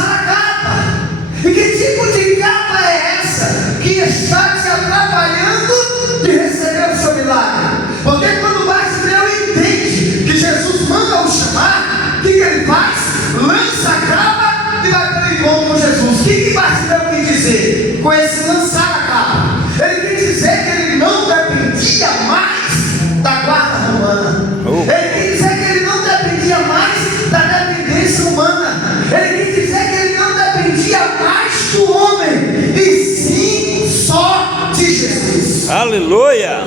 lançar a capa. E que tipo de capa é essa que está te atrapalhando de receber o seu milagre? Porque quando o Bartimeu entende que Jesus manda o chamar, o que ele faz? Lança a capa e vai para o encontro com Jesus. O que Bartimeu quis dizer com esse lançar a capa? Ele quis dizer que ele não dependia mais da guarda romana. Ele quis dizer que ele não dependia mais da dependência humana. Ele quis dizer que ele não dependia mais do homem, e sim só de Jesus. Aleluia!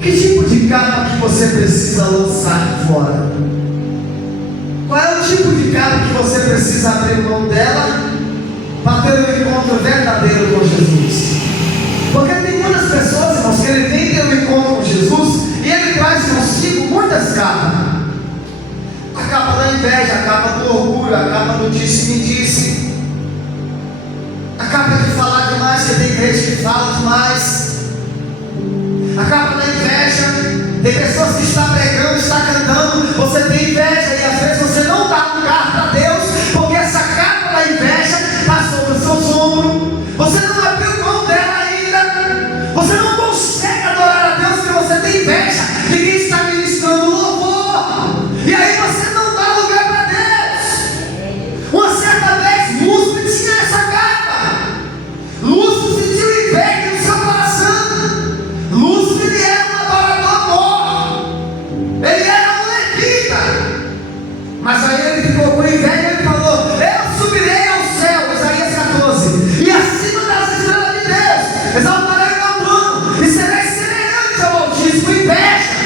Que tipo de capa que você precisa lançar fora? Qual é o tipo de capa que você precisa abrir mão dela para ter um encontro verdadeiro com Jesus? Porque tem muitas pessoas, irmãos, que ele vem ter um encontro com Jesus e ele traz consigo muitas capas. A capa da inveja, a capa do orgulho, a capa do disse-me-disse, a capa de falar demais, que tem crente que fala demais, a capa da inveja. Tem pessoas que estão pregando, estão cantando, você tem inveja e às vezes você não dá lugar para Deus, porque essa capa da inveja está sobre os seus ombros, você não abriu mão dela ainda, você não consegue adorar a Deus porque você tem inveja de quem está ministrando louvor, e aí você não dá lugar para Deus. Uma certa vez Lúcifer tinha essa capa. Lúcifer sentiu inveja no seu coração. Lúcifer era um adorador bom, ele era um levita, mas aí ele ficou com inveja e ele falou: eu subirei ao céu, Isaías 14, e acima das estrelas de Deus exaltarei meu trono e serei semelhante ao Altíssimo. Inveja.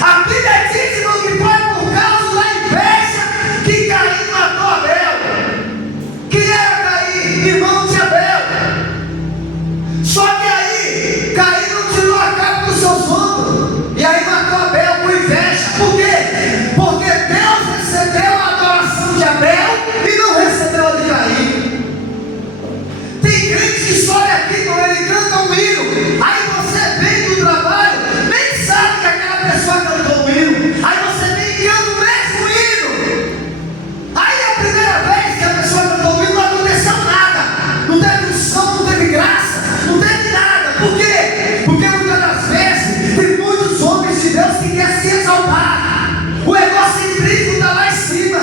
A Bíblia diz, irmão, que foi por causa da inveja que Caim matou Abel. Quem era Caim? Irmão de Abel. Só que aí Caim não tirou a capa dos seus ombros e aí matou Abel com inveja. Por quê? Porque Deus recebeu a adoração de Abel e não recebeu a de Caim. Tem crente que sobe aqui quando ele canta um hino, aí você vem do trabalho, nem sabe que aquela pessoa cantou um hino, aí você vem e canta o mesmo hino. Aí a primeira vez que a pessoa cantou um hino não aconteceu nada, não teve unção, não teve graça, não teve nada. Por quê? Porque muitas das vezes tem muitos homens de Deus que querem se exaltar, o egocentrismo está lá em cima,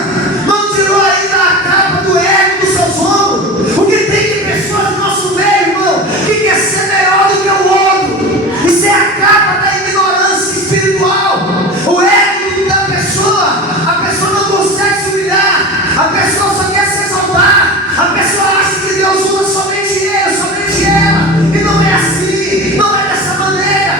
não tirou ainda a capa do ego dos seus ombros. O que tem de pessoas no nosso meio, irmão, que quer ser melhor do que o outro, isso é a capa da ignorância espiritual, o ego da pessoa. A pessoa não consegue se humilhar, a pessoa só quer se exaltar, a pessoa acha que Deus usa somente ele, somente ela, e não é assim, não é dessa maneira.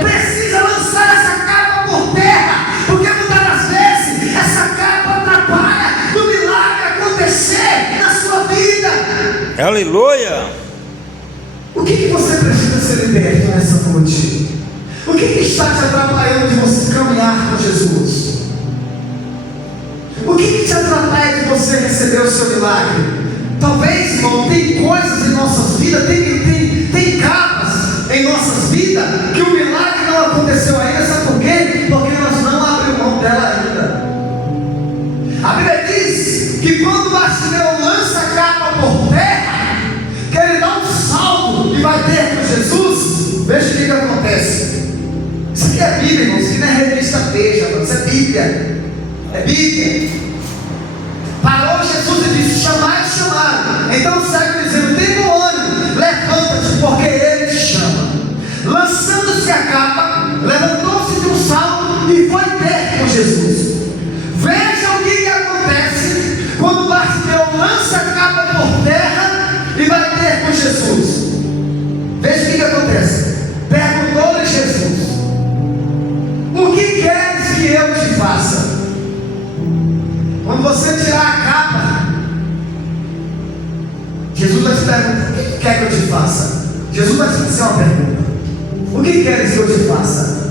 Precisa lançar essa capa por terra, porque muitas das vezes essa capa atrapalha do milagre acontecer na sua vida. Aleluia! O que você precisa ser liberto nessa noite? O que está te atrapalhando de você caminhar com Jesus? O que te atrapalha de você receber o seu milagre? Talvez, irmão, tem coisas em nossas vidas, tem capas em nossas vidas que o milagre não aconteceu ainda. Sabe por quê? Porque nós não abrimos mão dela ainda. A Bíblia diz que quando Bartimeu lança a capa por terra, que ele dá um salto e vai ter com Jesus, veja o que acontece. Isso aqui é Bíblia, irmãos, isso aqui não é revista Veja, isso é Bíblia. É Bíblia. Parou Jesus e disse: chamai, chamaram. Então o cego dizendo: tem bom ânimo, levanta-te, porque ele te chama. Lançando-se a capa, levantou-se de um salto e foi ter com Jesus. Veja o que acontece quando Bartimeu lança a capa por terra e vai ter com Jesus. Veja o que acontece. Perguntou-lhe Jesus: o que queres que eu te faça? Quando você tirar a capa, Jesus vai te perguntar: o que quer que eu te faça? Jesus vai te fazer uma pergunta: o que queres que eu te faça?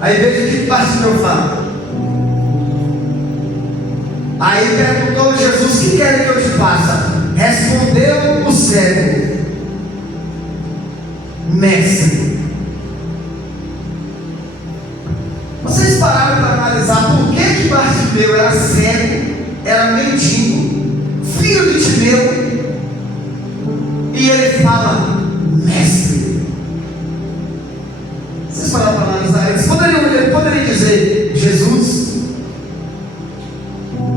Aí veja o que Bartimeu fala. Aí perguntou Jesus: o que quer que eu te faça? Respondeu o cego: mestre. Vocês pararam para analisar por que Bartimeu era mendigo, filho de Timeu, e ele fala: mestre. Vocês falaram para analisar, ele poderia dizer Jesus.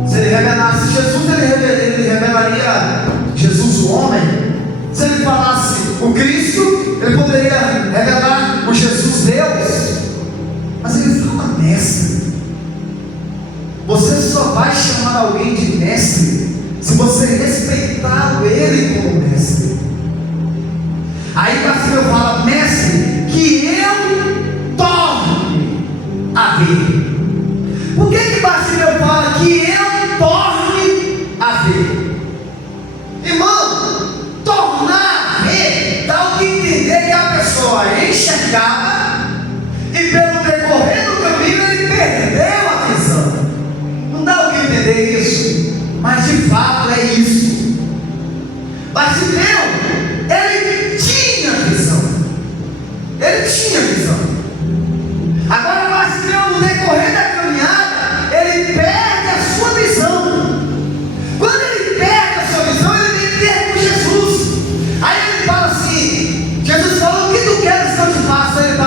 Se ele revelasse Jesus, ele revelaria Jesus o homem. Se ele falasse o Cristo, ele poderia revelar o Jesus Deus. Mas ele fala mestre. Você só vai chamar alguém de mestre se você respeitar ele como mestre. Aí Bartimeu fala: mestre, que eu torne a ver. Por que Bartimeu fala que eu torne a ver? Irmão, tornar a ver dá o que entender que a pessoa enxergava e pelo decorrer do caminho ele perdeu a visão. Não dá o que entender isso, mas de fato é isso. Bartimeu, ele tinha visão. Ele tinha visão. Agora Bartimeu, no decorrer da caminhada, ele perde a sua visão. Quando ele perde a sua visão, ele tem que ter com Jesus. Aí ele fala assim: Jesus falou: o que tu queres que eu te faça? Ele